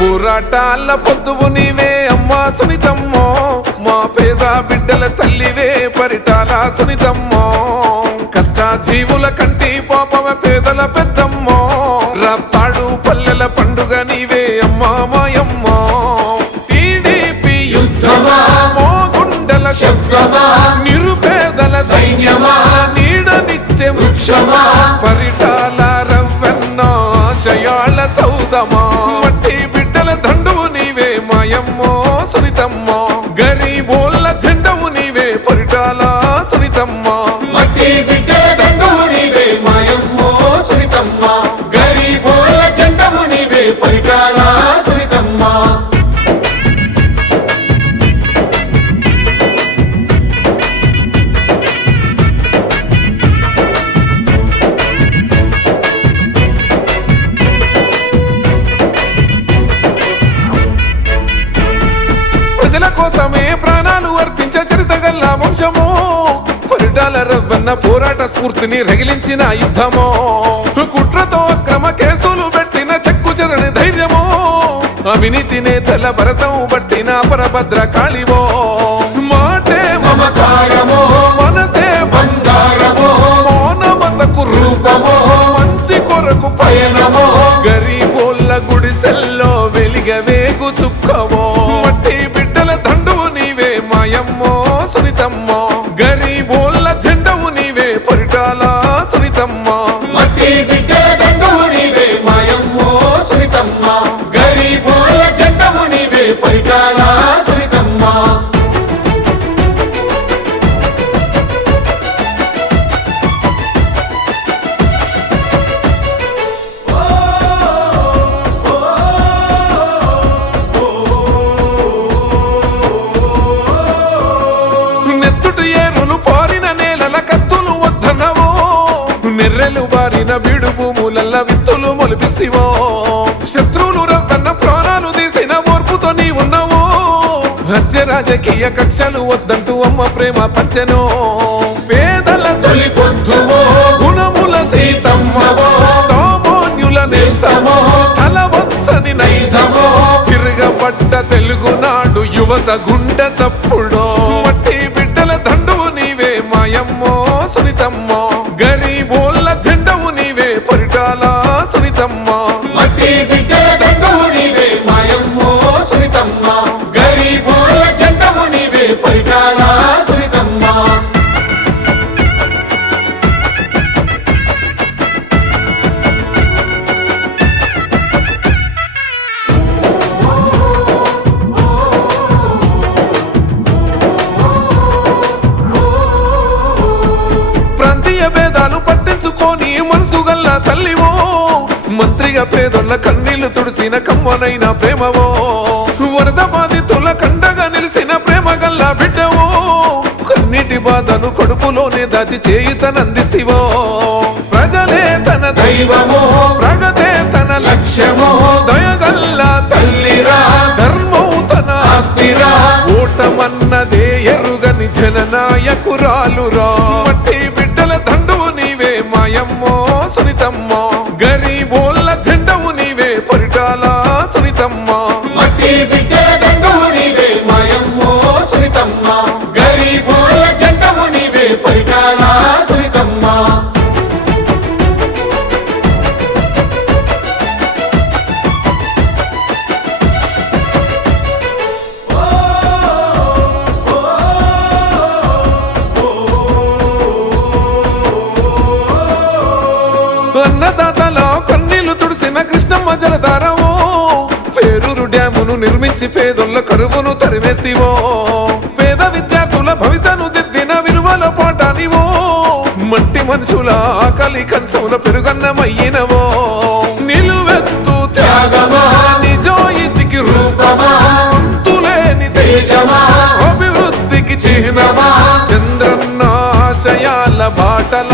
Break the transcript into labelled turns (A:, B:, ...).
A: పోరాటాల పొద్దువు నీవే అమ్మా సునితమ్మో. మా పేద బిడ్డల తల్లివే పరిటాల సునితమ్మో. కష్ట జీవుల కంటి పాపమ పేదల పెద్దమ్మో. రప్తాడు పల్లెల పండుగ నీవే సునితమ్మో వంశము పరిటాల రవ్వన్న పోరాట స్ఫూర్తిని రగిలించిన యుద్ధము. కుట్రతో అక్రమ కేసులు పెట్టిన చెక్కు చెరని ధైర్యము. అవినీతి నేతల భరతం పట్టిన పరభద్ర కాళివో. విత్తులు శత్రువులు రవ్వన్న ప్రాణాలు తీసిన ఓర్పుతో నీ ఉన్నావో హత్య రాజకీయ కక్షలు వద్దంటూ అమ్మ ప్రేమ పంచెనో పేదల తొలి పొద్దువో గుణముల సీతమ్మవో? సామాన్యుల నేస్తమో? తల వంచని నైజమో? తిరగబడ్డ తెలుగునాడు యువత గుండె చప్పుడో? భేదాలు మనసు గల్ల తల్లివో. మంత్రిగా పేదొల్ల కన్నీళ్ళు తుడిసిన కమ్మనైన ప్రేమవో. వరద బాధితుల కండగా నిలిసిన ప్రేమ గల్ల బిడ్డవో. కన్నీటి బాధను కడుపులోనే దాచి చేయుతనందిస్తివో. ప్రజలే తన దైవమో ప్రగతే తన లక్ష్యమో. జలదాతలో కన్నీళ్ళు తుడిసిన కృష్ణమ్మ జలధారము. పేరూరు డ్యామును నిర్మించి పేదొల్ల కరువును తరివేస్తివో పేద విద్యార్థుల భవితను దిద్దిన విలువల పోటానివో మట్టి మనుషుల ఆకలి కంచముల పెరుగన్నమయ్యినవో. నిలువెత్తు త్యాగమా నిజో తులేని అభివృద్ధికి చిహ్నమా. చంద్రన్న ఆశయాల బాటల